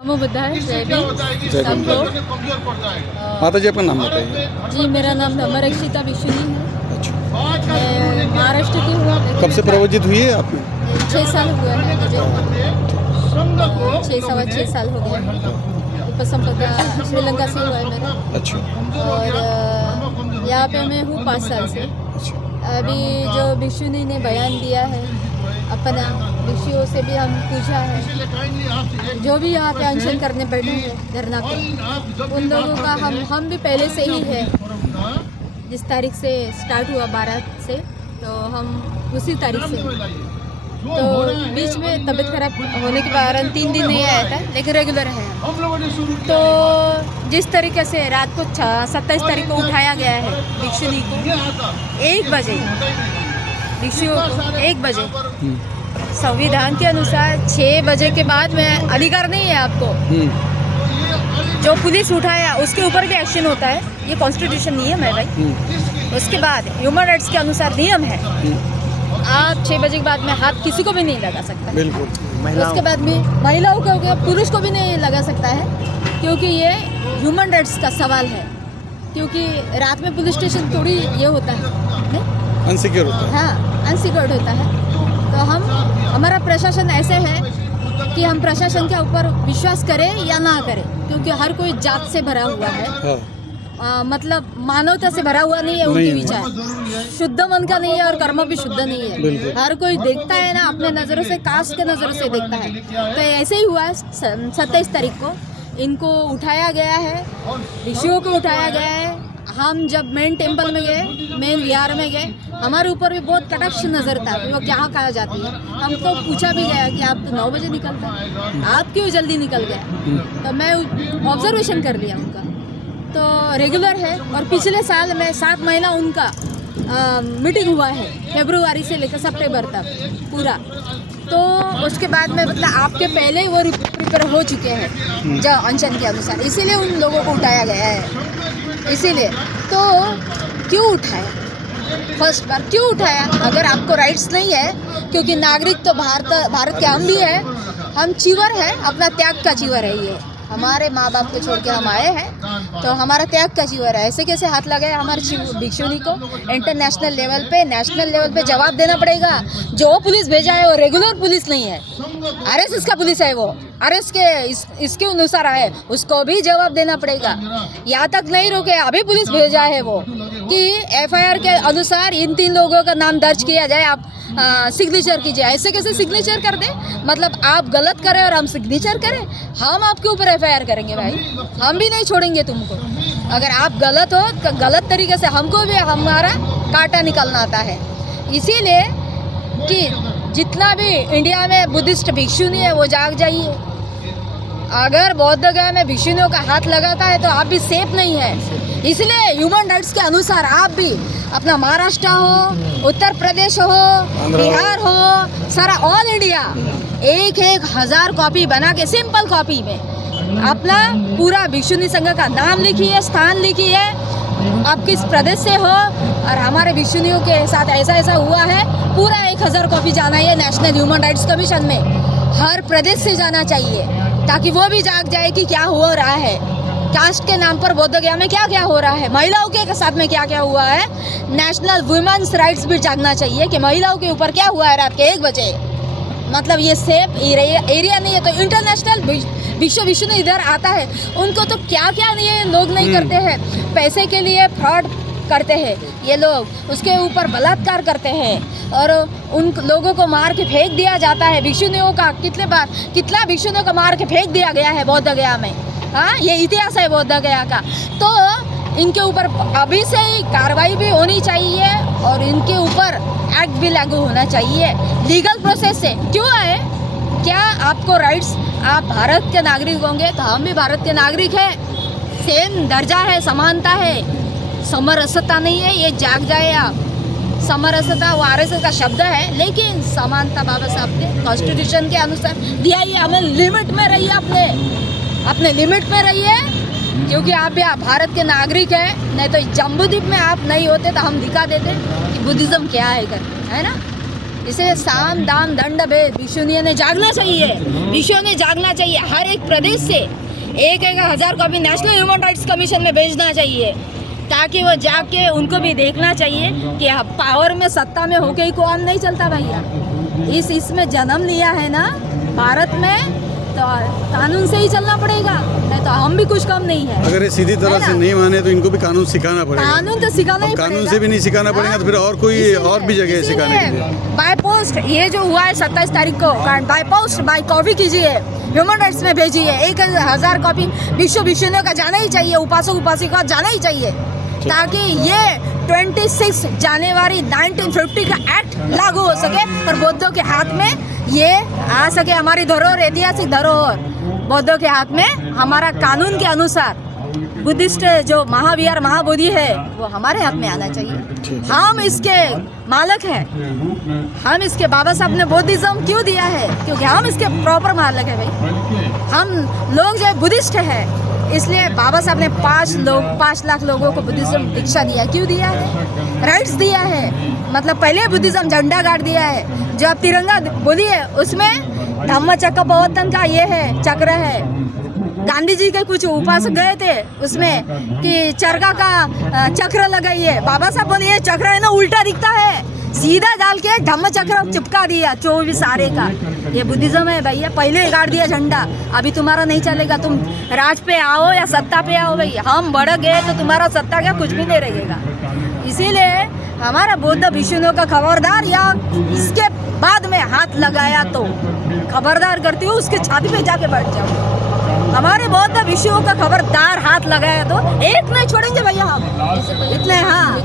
नमो बुद्धाय, जय भीम जय भीम। सबको। माता जी अपना नाम बताइए। जी, मेरा नाम धम्मरक्षिता भिक्षुनी है। अच्छा, मैं महाराष्ट्र की हूँ। कब से प्रवचित हुई है आपने? 6 साल हुए हैं मुझे। 6 साल हो गए। उपसंपदा श्रीलंका से हुआ है मेरा। अच्छा और यहाँ पे मैं हूँ 5 साल से। अच्छा अभी जो भिक्षुनी ने बयान दिया है अपना, भिक्षुओं से भी हम पूछा है, जो भी यहाँ पे अनशन करने बैठे हैं धरना पे, उन लोगों का हम भी पहले से ही है। जिस तारीख से स्टार्ट हुआ 12 से, तो हम उसी तारीख से। तो बीच में तबीयत खराब होने के कारण 3 दिन नहीं आया था, लेकिन रेगुलर है। तो जिस तरीके से रात को 27 तारीख को उठाया गया है भिक्षुनी को 1 बजे, भिक्षुओं को 1 बजे, संविधान के अनुसार 6 बजे के बाद में अधिकार नहीं है आपको। जो पुलिस उठाया उसके ऊपर भी एक्शन होता है, ये कॉन्स्टिट्यूशन नियम है भाई। उसके बाद ह्यूमन राइट्स के अनुसार नियम है, आप 6 बजे के बाद में हाथ किसी को भी नहीं लगा सकता। बिल्कुल। उसके बाद में महिलाओं को हो गया, पुरुष को भी नहीं लगा सकता है, क्योंकि ये ह्यूमन राइट्स का सवाल है। क्योंकि रात में पुलिस स्टेशन थोड़ी ये होता है, नहीं? अनसिक्योर होता है। हाँ, अनसिक्योर्ड होता है। तो हमारा प्रशासन ऐसे है कि हम प्रशासन के ऊपर विश्वास करें या ना करें, क्योंकि हर कोई जात से भरा हुआ है। हाँ, मतलब मानवता से भरा हुआ नहीं है उनके विचार, शुद्ध मन का नहीं है और कर्म भी शुद्ध नहीं है। बिल्कुल। हर कोई देखता है ना अपने नज़रों से, कास्ट के नज़रों से देखता है। तो ऐसे ही हुआ 27 तारीख को इनको उठाया गया है, भिक्षुओं को उठाया गया है। हम जब मेन टेम्पल में गए, मेन विहार में गए, हमारे ऊपर भी बहुत कटाक्ष नज़र था कि वो क्या कहा जाती है। हमको पूछा भी गया कि आप तो 9 बजे निकलते हैं, आप क्यों जल्दी निकल गए? तो मैं ऑब्जर्वेशन कर लिया उनका, तो रेगुलर है। और पिछले साल में 7 महीना उनका मीटिंग हुआ है, फरवरी से लेकर सितंबर तक पूरा। तो उसके बाद में मतलब आपके पहले ही वो प्रिपेयर हो चुके हैं जो अनशन के अनुसार, इसीलिए उन लोगों को उठाया गया है। इसीलिए तो क्यों उठाया, फर्स्ट बार क्यों उठाया? अगर आपको राइट्स नहीं है, क्योंकि नागरिक तो भारत के हम भी है, हम चीवर है, अपना त्याग का चीवर है। ये हमारे माँ बाप को छोड़ के हम आए हैं, तो हमारा त्याग का चीवर है। ऐसे कैसे हाथ लगाए हमारे भिक्षुनी को? इंटरनेशनल लेवल पे, नेशनल लेवल पे जवाब देना पड़ेगा। जो पुलिस भेजा है वो रेगुलर पुलिस नहीं है, आरएसएस का पुलिस है, वो आरएस के इसके अनुसार आए, उसको भी जवाब देना पड़ेगा। यहाँ तक नहीं रुके, अभी पुलिस भेजा है वो कि एफआईआर के अनुसार इन 3 लोगों का नाम दर्ज किया जाए, आप सिग्नेचर कीजिए। ऐसे कैसे सिग्नेचर कर दे? मतलब आप गलत करें और हम सिग्नेचर करें? हम आपके ऊपर एफआईआर करेंगे भाई, हम भी नहीं छोड़ेंगे तुमको। अगर आप गलत हो तो गलत तरीके से हमको भी हमारा कांटा निकलना आता है। इसीलिए कि जितना भी इंडिया में बुद्धिस्ट भिक्षुनी है वो जाग जाइए। अगर बौद्ध गया में भिक्षुनियों का हाथ लगाता है तो आप भी सेफ नहीं है। इसलिए ह्यूमन राइट्स के अनुसार आप भी अपना महाराष्ट्र हो, उत्तर प्रदेश हो, बिहार हो, सारा ऑल इंडिया 1,000 कॉपी बना के, सिंपल कॉपी में अपना पूरा भिक्षुनी संघ का नाम लिखिए, स्थान लिखिए, आप किस प्रदेश से हो और हमारे भिक्षुनियों के साथ ऐसा ऐसा हुआ है, पूरा 1,000 कॉपी जाना है नेशनल ह्यूमन राइट्स कमीशन में। हर प्रदेश से जाना चाहिए ताकि वो भी जाग जाए कि क्या हो रहा है, कास्ट के नाम पर बोध गया में क्या क्या हो रहा है, महिलाओं के साथ में क्या क्या हुआ है। नेशनल वुमेन्स राइट्स भी जागना चाहिए कि महिलाओं के ऊपर क्या हुआ है रात के 1 बजे। मतलब ये सेफ एरिया नहीं है। तो इंटरनेशनल विश्व इधर आता है, उनको तो क्या क्या नहीं लोग नहीं करते हैं, पैसे के लिए फ्रॉड करते हैं ये लोग, उसके ऊपर बलात्कार करते हैं और उन लोगों को मार के फेंक दिया जाता है। भिक्षुनियों का कितना भिक्षुनियों को मार के फेंक दिया गया है बौद्ध गया में। हाँ, ये इतिहास है बौद्ध गया का। तो इनके ऊपर अभी से ही कार्रवाई भी होनी चाहिए और इनके ऊपर एक्ट भी लागू होना चाहिए लीगल प्रोसेस से। क्यों है? क्या आपको राइट्स, आप भारत के नागरिक होंगे तो हम भी भारत के नागरिक हैं, सेम दर्जा है, समानता है, समरसता नहीं है। ये जाग जाए आप। समरसता वो आरएसएस का शब्द है, लेकिन समानता बाबा साहब ने कॉन्स्टिट्यूशन के अनुसार दिया ही। हमें लिमिट में रहिए, अपने लिमिट में रहिए, क्योंकि आप भी भारत के नागरिक हैं। नहीं तो जम्बूद्वीप में आप नहीं होते तो हम दिखा देते कि बुद्धिज़्म क्या है, है ना। इसलिए साम दाम दंड भेद विश्वनीय ने जागना चाहिए, विश्व ने जागना चाहिए। हर एक प्रदेश से एक 1000 copy national human rights commission में भेजना चाहिए, ताकि वो जाके उनको भी देखना चाहिए कि पावर में सत्ता में होके ही काम नहीं चलता भैया। इसमें जन्म लिया है ना भारत में, तो कानून से ही चलना पड़ेगा, नहीं तो हम भी कुछ कम नहीं है। अगर ये सीधी तरह से नहीं माने तो इनको भी कानून सिखाना पड़ेगा। कानून तो सिखाना ही पड़ेगा। कानून से भी नहीं सिखाना पड़ेगा तो फिर और कोई और भी जगह सिखाने के लिए बाय पोस्ट ये जो हुआ है 27 तारीख को, बाय पोस्ट बाय कॉपी कीजिए, ह्यूमन राइट्स में भेजिए। 1000 कॉपी विश्वविद्यालयों का जाना ही चाहिए, उपासक उपासिका जाना ही चाहिए, ताकि ये 26 जनवरी 1950 का एक्ट लागू हो सके और बौद्धों के हाथ में ये आ सके। हमारी धरोहर, ऐतिहासिक धरोहर बौद्धों के हाथ में, हमारा कानून के अनुसार बुद्धिस्ट जो महावीर महाबोधि है वो हमारे हाथ में आना चाहिए। हम इसके मालिक हैं, हम इसके, बाबा साहब ने बुद्धिज्म क्यों दिया है? क्योंकि हम इसके प्रॉपर मालिक है भाई। हम लोग जो बुद्धिस्ट है, इसलिए बाबा साहब ने 5 लाख लोगों को बुद्धिज्म दीक्षा दिया। क्यों दिया है? राइट्स दिया है, मतलब पहले बुद्धिज्म झंडा गाड़ दिया है। जो आप तिरंगा बोलिए उसमें धम्म चक्र प्रवर्तन का ये है, चक्र है। गांधी जी के कुछ उपासक गए थे उसमें कि चरखा का चक्र लगाइए, बाबा साहब बोले ये चक्र है ना उल्टा दिखता है, सीधा डाल के धम्म चक्र चिपका दिया 24 आरे का। ये बुद्धिज्म है भैया, पहले गाड़ दिया झंडा, अभी तुम्हारा नहीं चलेगा। तुम राज पे आओ या सत्ता पे आओ भैया, हम बढ़ गए तो तुम्हारा सत्ता क्या कुछ भी नहीं रहेगा। इसीलिए हमारा बौद्ध विष्णु का खबरदार, या इसके बाद में हाथ लगाया तो खबरदार करती हूँ, उसके छाती पे जाके बैठ जाओ। हमारे बौद्ध विष्णु का खबरदार हाथ लगाया तो एक नहीं छोड़ेंगे भैया हम, इतने। हाँ।